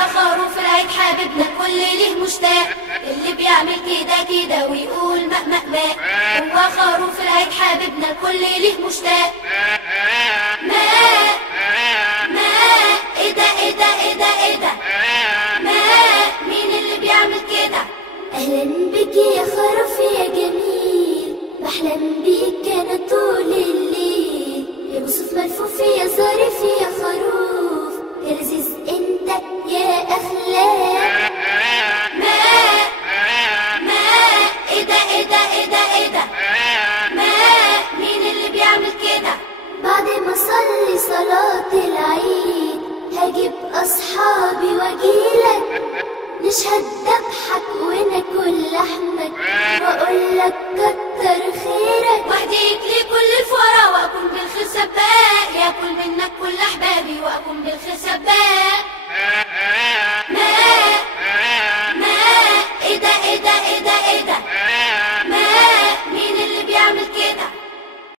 خروف العيد حبيبنا الكل ليه مشتاق، اللي بيعمل كده كده ويقول ماء ماء ماء. هو خروف العيد حبيبنا الكل ليه مشتاق. ماء ماء، ايه ده ايه ده ايه ده ايه ده؟ ماء، مين اللي بيعمل كده؟ أهلا بك يا خروف يا جميل، بحلم بيك أنا طول الليل. يا بصوت ملفوف يا ظريف يا خروف، يا لذيذ انت يا أخلاق. ماء ماء، ايه ده ايه ده ايه ده ايه ده؟ ماء، مين اللي بيعمل كده؟ بعد ما أصلي صلاة العيد هجيب أصحابي وأجيلك، نشهد ذبحك وناكل لحمك وأقول لك كتر خيرك. واهديك لكل الفقراء وأكون بالخير سباق، ياكل منك كل أحبابي وأكون بالخير سباق.